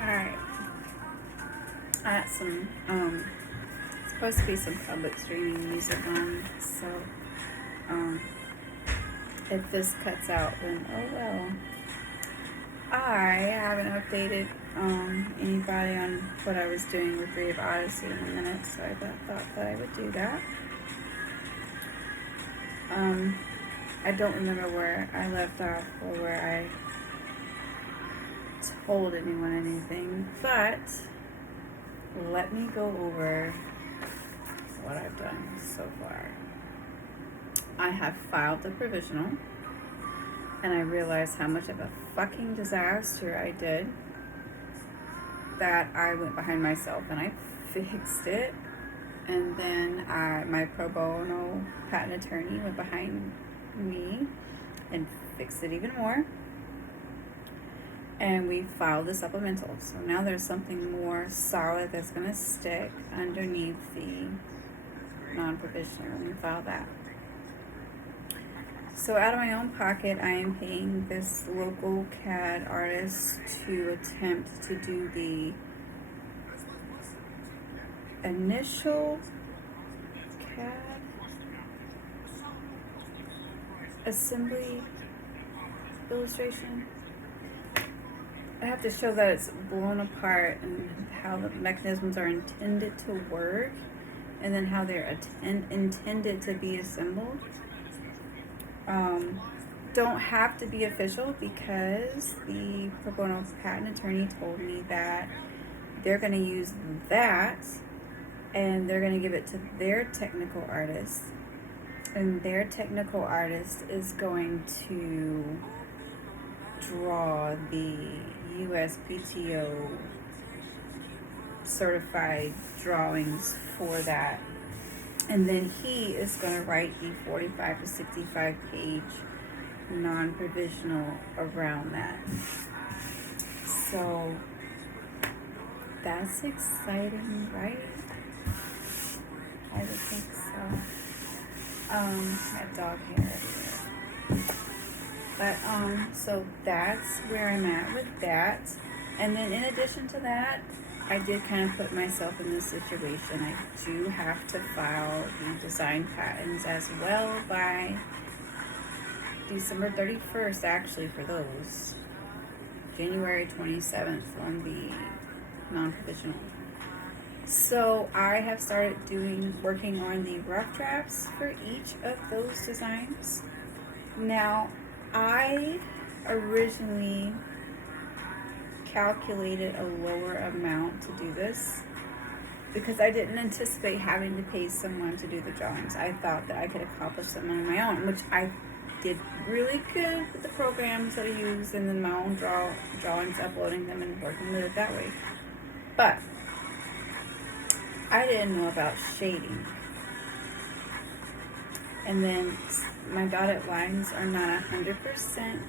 Alright. I got some, supposed to be some public streaming music on, so, if this cuts out, then oh well. I haven't updated, anybody on what I was doing with Grave Odyssey in a minute, so I thought that I would do that. I don't remember where I left off or where I told anyone anything, but let me go over what I've done so far. I have filed the provisional, and I realized how much of a fucking disaster I did, that I went behind myself and I fixed it. And then my pro bono patent attorney went behind me and fixed it even more. And we filed a supplemental. So now there's something more solid that's going to stick underneath the non-provisional when we file that. So out of my own pocket, I am paying this local CAD artist to attempt to do the initial CAD assembly illustration. I have to show that it's blown apart and how the mechanisms are intended to work, and then how they're intended to be assembled. Don't have to be official, because the pro bono patent attorney told me that they're going to use that and they're going to give it to their technical artist, and their technical artist is going to draw the USPTO certified drawings for that, and then he is going to write the 45 to 65 page non-provisional around that. So that's exciting, right? I would think so. That dog hair everywhere. But so that's where I'm at with that. And then in addition to that, I did kind of put myself in this situation. I do have to file the design patents as well by December 31st, actually, for those. January 27th on the non-provisional. So I have started working on the rough drafts for each of those designs. Now, I originally calculated a lower amount to do this because I didn't anticipate having to pay someone to do the drawings. I thought that I could accomplish them on my own, which I did really good with the programs that I used, and then my own drawings, uploading them and working with it that way. But I didn't know about shading. And then my dotted lines are not 100%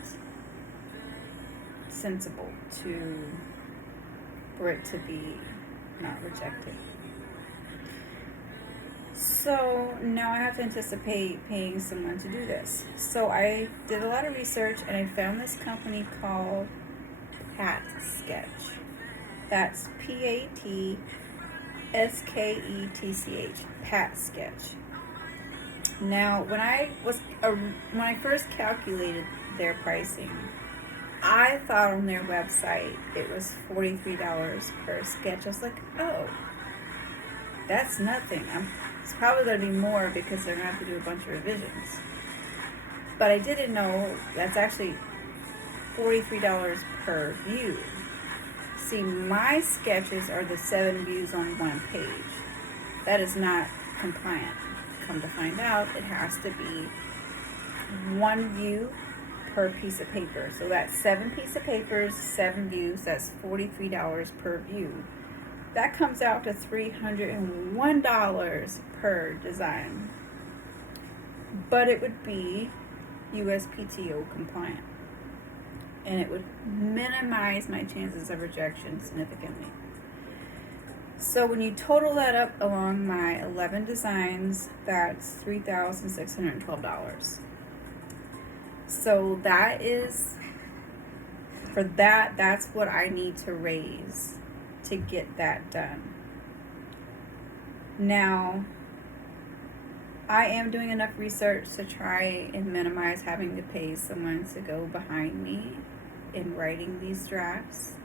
sensible for it to be not rejected. So now I have to anticipate paying someone to do this. So I did a lot of research, and I found this company called Pat Sketch. That's PATSKETCH, Pat Sketch. Now, when I first calculated their pricing, I thought on their website it was $43 per sketch. I was like, oh, that's nothing. It's probably going to be more because they're going to have to do a bunch of revisions. But I didn't know that's actually $43 per view. See, my sketches are the 7 views on one page. That is not compliant. Come to find out, it has to be 1 view per piece of paper. So that's 7 pieces of papers, 7 views. That's $43 per view. That comes out to $301 per design. But it would be USPTO compliant. And it would minimize my chances of rejection significantly. So when you total that up along my 11 designs, that's $3,612. So that is For that, that's what I need to raise to get that done. Now, I am doing enough research to try and minimize having to pay someone to go behind me in writing these drafts.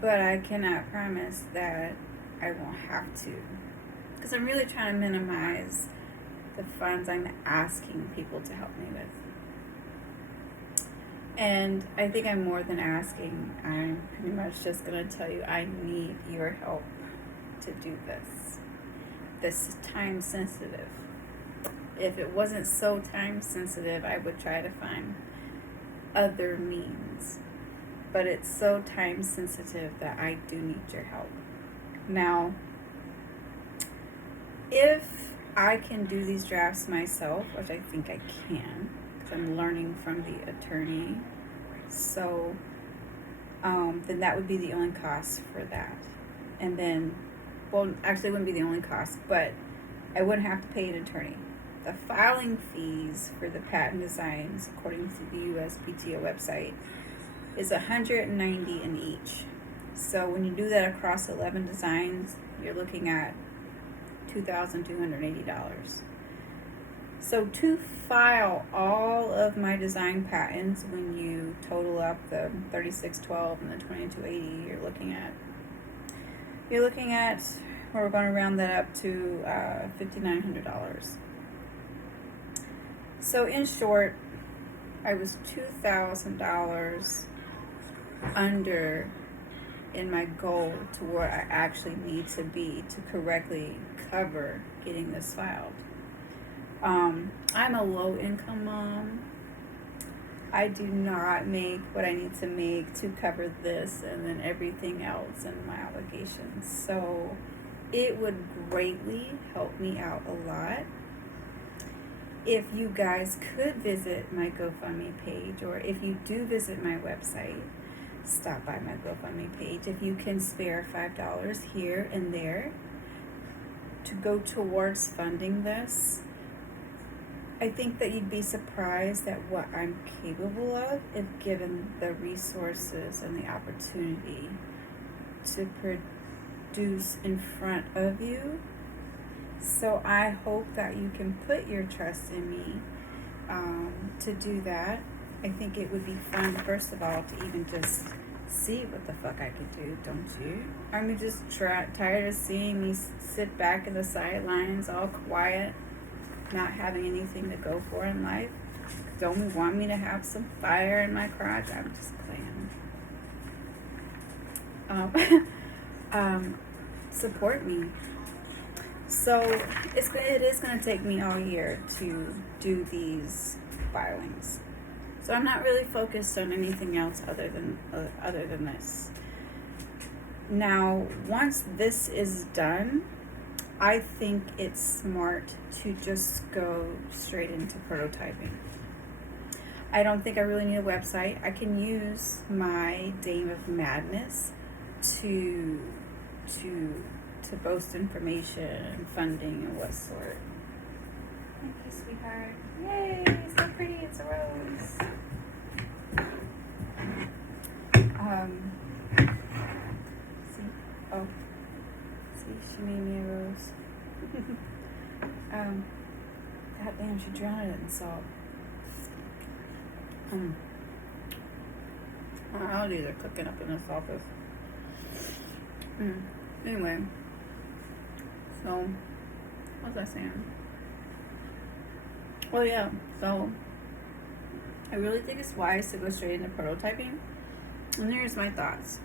But I cannot promise that I won't have to. Because I'm really trying to minimize the funds I'm asking people to help me with. And I think I'm more than asking. I'm pretty much just going to tell you I need your help to do this. This is time sensitive. If it wasn't so time sensitive, I would try to find other means. But it's so time sensitive that I do need your help. Now, if I can do these drafts myself, which I think I can, because I'm learning from the attorney, so then that would be the only cost for that. And then, well, actually it wouldn't be the only cost, but I wouldn't have to pay an attorney. The filing fees for the patent designs, according to the USPTO website, is $190 in each. So when you do that across 11 designs, you're looking at $2,280. So to file all of my design patents, when you total up the 3612 and the 2280, you're looking at, we're going to round that up to $5,900. So in short, I was $2,000 under in my goal to where I actually need to be to correctly cover getting this filed. I'm a low income mom. I do not make what I need to make to cover this and then everything else in my obligations. So it would greatly help me out a lot if you guys could visit my GoFundMe page, or if you do visit my website, stop by my GoFundMe page. If you can spare $5 here and there to go towards funding this, I think that you'd be surprised at what I'm capable of if given the resources and the opportunity to produce in front of you. So I hope that you can put your trust in me to do that. I think it would be fun, first of all, to even just see what the fuck I could do, don't you? I'm just tired of seeing me sit back in the sidelines, all quiet, not having anything to go for in life. Don't you want me to have some fire in my crotch? I'm just playing. Support me. So it is going to take me all year to do these filings. So I'm not really focused on anything else other than this. Now, once this is done, I think it's smart to just go straight into prototyping. I don't think I really need a website. I can use my Dame of Madness to boast information and funding and what sort. Thank you, sweetheart. Yay, so pretty, it's a rose. See, she made me a rose. God damn, she drowned it in salt. I'll do the cooking up in this office. Anyway, so what was I saying? Well, yeah, so I really think it's wise to go straight into prototyping. And here's my thoughts.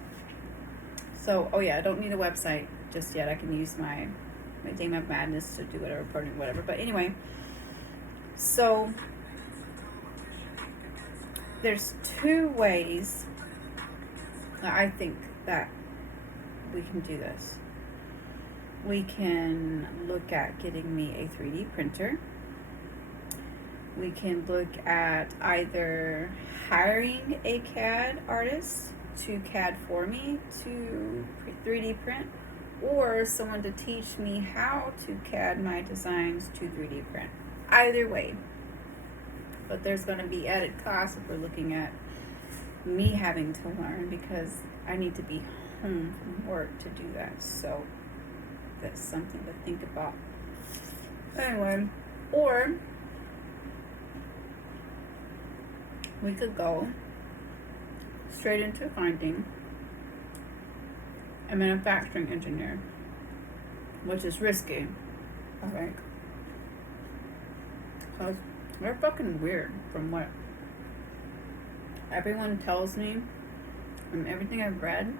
So, I don't need a website just yet. I can use my Dame of Madness to do whatever, reporting, whatever. But anyway, so there's two ways that I think that we can do this. We can look at getting me a 3D printer. We can look at either hiring a CAD artist to CAD for me to 3D print, or someone to teach me how to CAD my designs to 3D print. Either way. But there's going to be added costs if we're looking at me having to learn because I need to be home from work to do that. So that's something to think about. Anyway, or we could go straight into finding a manufacturing engineer, which is risky, I think. Because they're fucking weird from what everyone tells me and everything I've read.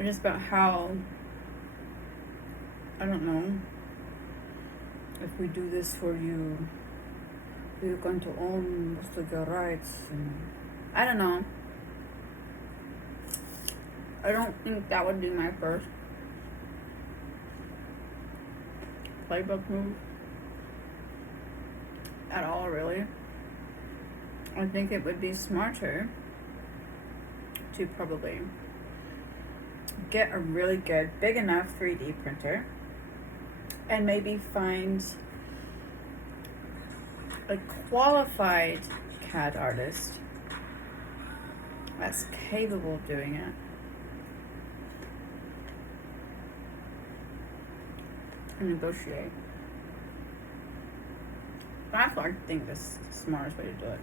Just about how, I don't know, if we do this for you, you're going to own most of your rights. And I don't know. I don't think that would be my first playbook move at all, really. I think it would be smarter to probably get a really good, big enough 3D printer and maybe find a qualified CAD artist that's capable of doing it. And negotiate. That's what I think is the smartest way to do it.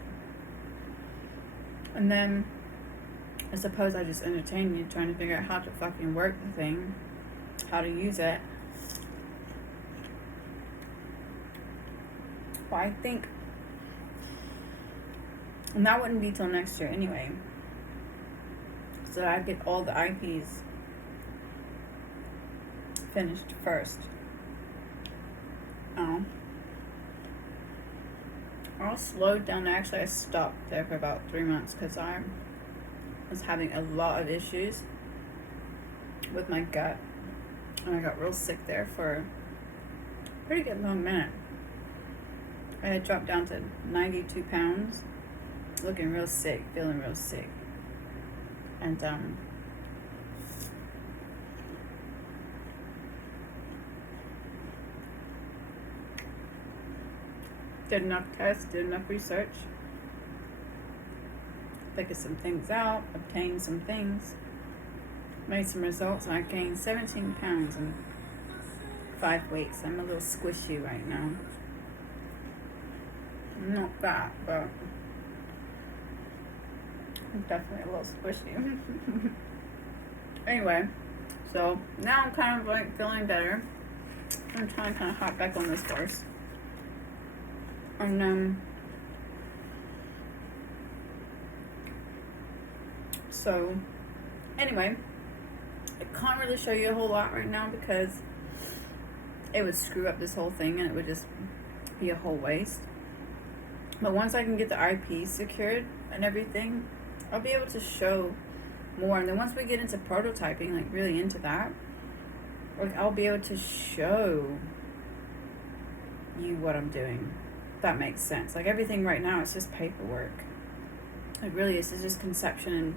And then I suppose I just entertain you trying to figure out how to fucking work the thing, how to use it. Well, I think, and that wouldn't be till next year anyway, so that I get all the IPs finished first. I slowed down. Actually, I stopped there for about 3 months because I was having a lot of issues with my gut, and I got real sick there for a pretty good long minute. I had dropped down to 92 pounds, looking real sick, feeling real sick, and did enough tests, did enough research, figured some things out, obtained some things, made some results, and I gained 17 pounds in 5 weeks. I'm a little squishy right now. I'm not fat, but I'm definitely a little squishy. Anyway, so now I'm kind of like feeling better. I'm trying to kind of hop back on this horse. And so anyway, I can't really show you a whole lot right now because it would screw up this whole thing and it would just be a whole waste. But once I can get the IP secured and everything, I'll be able to show more. And then once we get into prototyping, like really into that, like I'll be able to show you what I'm doing. If that makes sense. Like everything right now is just paperwork. It really is. It's just conception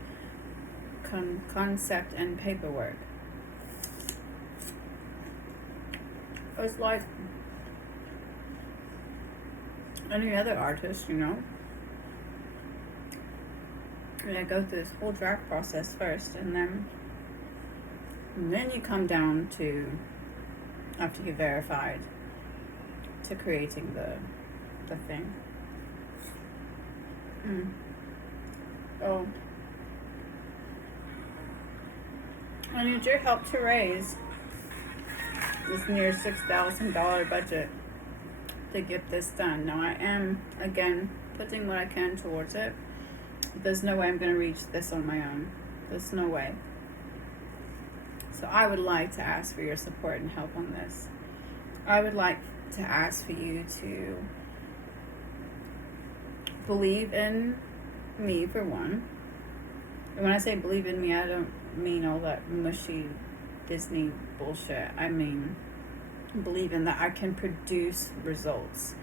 and concept and paperwork. It's like any other artist, you know. I go through this whole draft process first, and then you come down to, after you're verified, to creating the thing. Oh, I need your help to raise this near $6,000 budget to get this done. Now I am, again, putting what I can towards it. There's no way I'm going to reach this on my own. There's no way. So I would like to ask for your support and help on this. I would like to ask for you to believe in me, for one. And when I say believe in me, I don't mean all that mushy Disney bullshit. I mean, believe in that I can produce results.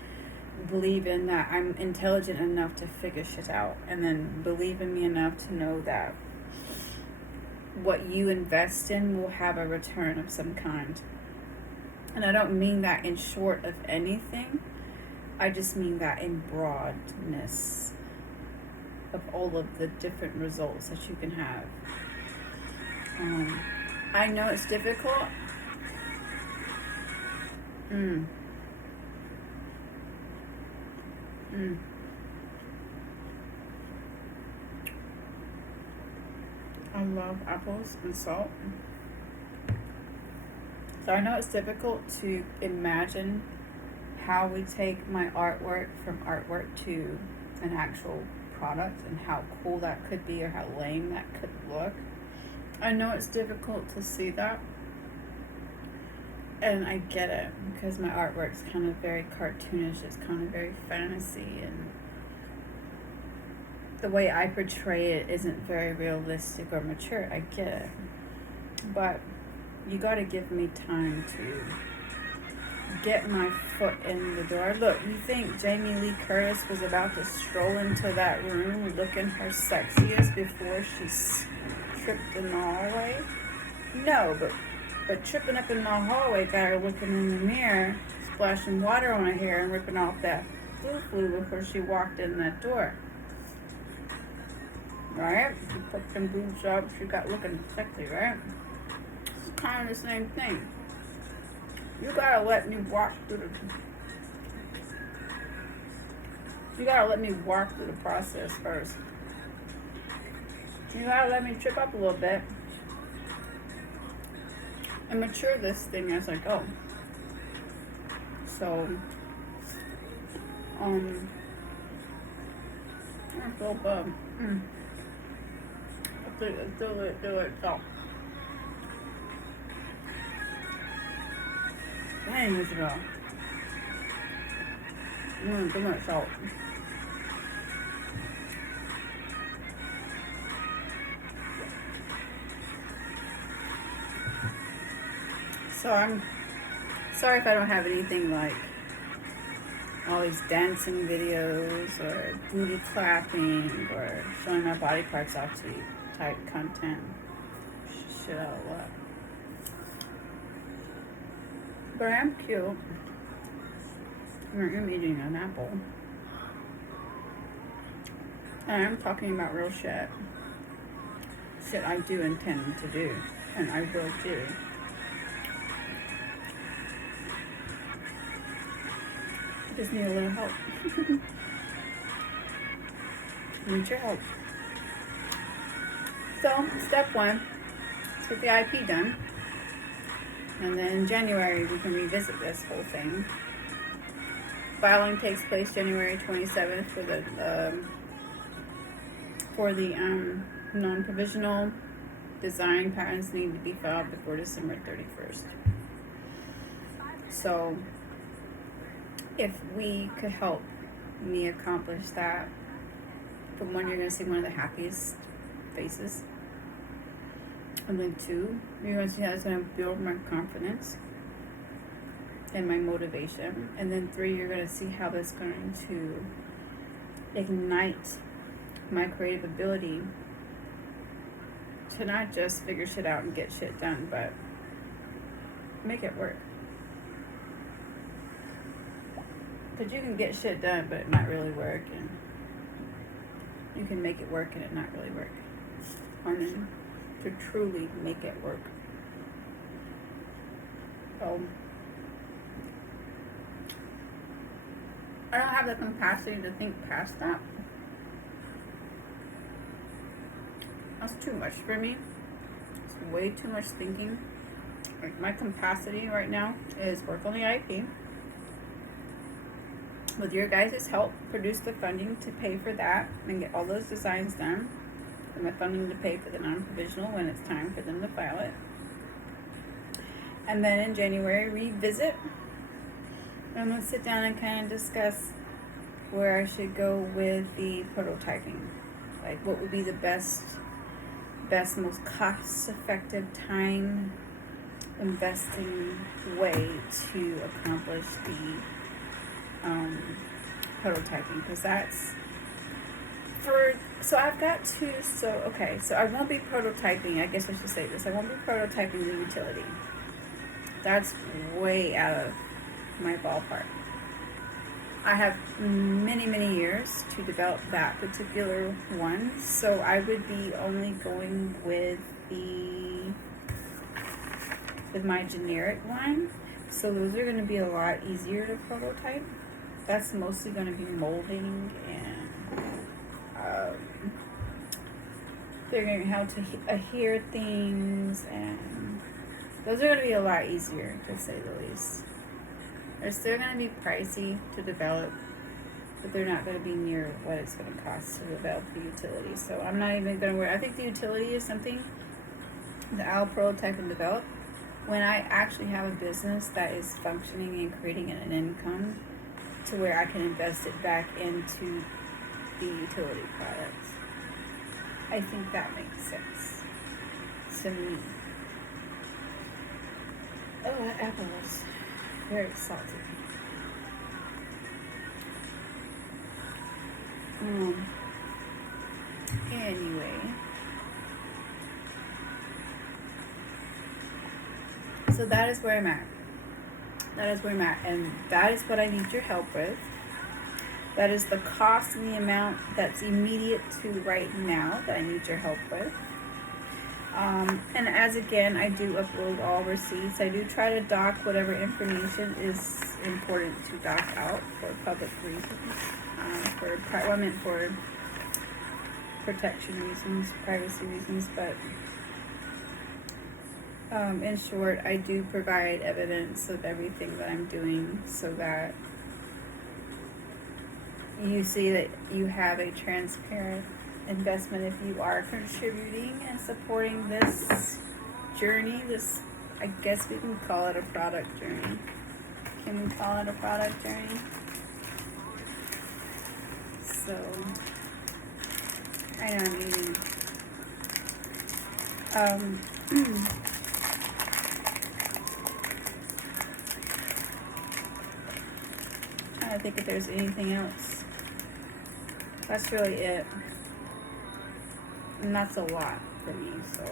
Believe in that I'm intelligent enough to figure shit out. And then believe in me enough to know that what you invest in will have a return of some kind. And I don't mean that in short of anything. I just mean that in broadness of all of the different results that you can have. I know it's difficult. I love apples and salt. So I know it's difficult to imagine how we take my artwork from artwork to an actual product and how cool that could be or how lame that could look. I know it's difficult to see that. And I get it because my artwork's kind of very cartoonish, it's kind of very fantasy, and the way I portray it isn't very realistic or mature. I get it. But you gotta give me time to get my foot in the door. Look, you think Jamie Lee Curtis was about to stroll into that room looking her sexiest before she tripped in the hallway? No, but tripping up in the hallway got her looking in the mirror, splashing water on her hair and ripping off that flu before she walked in that door. Right? She put them boobs up, she got looking sexy, right? It's kind of the same thing. You gotta let me walk through the process first. You gotta let me trip up a little bit and mature this thing as I go. So, I feel bad. Do it. So, dang, Isabel. Too much salt. So I'm sorry if I don't have anything like all these dancing videos or booty clapping or showing my body parts off to you type content. Shit out of luck. But I am cute. I'm eating an apple. And I'm talking about real shit. Shit I do intend to do. And I will do. I just need a little help. Need your help. So, step 1, let's get the IP done. And then in January, we can revisit this whole thing. Filing takes place January 27th for the non-provisional. Design patents need to be filed before December 31st. So, if we could help me accomplish that, for one, you're going to see one of the happiest faces. And then 2, you're going to see how it's going to build my confidence and my motivation. And then 3, you're going to see how that's going to ignite my creative ability to not just figure shit out and get shit done, but make it work. Because you can get shit done, but it not really work. And you can make it work and it not really work. Learning to truly make it work. So, I don't have the capacity to think past that. That's too much for me. It's way too much thinking. Like, my capacity right now is work on the IP. With your guys' help, produce the funding to pay for that and get all those designs done. And the funding to pay for the non-provisional when it's time for them to file it. And then in January, revisit. And we'll sit down and kind of discuss where I should go with the prototyping. Like, what would be the best, most cost-effective, time investing way to accomplish the prototyping, because that's so I've got to, so I won't be prototyping, I guess I should say this, I won't be prototyping the utility. That's way out of my ballpark. I have many years to develop that particular one, so I would be only going with my generic one. So those are going to be a lot easier to prototype. That's mostly going to be molding and figuring out how to adhere things, and those are going to be a lot easier, to say the least. They're still going to be pricey to develop, but they're not going to be near what it's going to cost to develop the utility. So I'm not even going to worry. I think the utility is something that I'll prototype and develop when I actually have a business that is functioning and creating an income to where I can invest it back into the utility products. I think that makes sense to me. Oh, that apple is very salty. Anyway. So that is where I'm at. And that is what I need your help with. That is the cost and the amount that's immediate to right now that I need your help with. And as again, I do upload all receipts. I do try to doc whatever information is important to doc out for public reasons. For protection reasons, privacy reasons, but in short, I do provide evidence of everything that I'm doing so that you see that you have a transparent investment if you are contributing and supporting this journey. This, I guess we can call it a product journey. Can we call it a product journey? So, I know I'm eating. Trying to think if there's anything else. That's really it. And that's a lot for me, so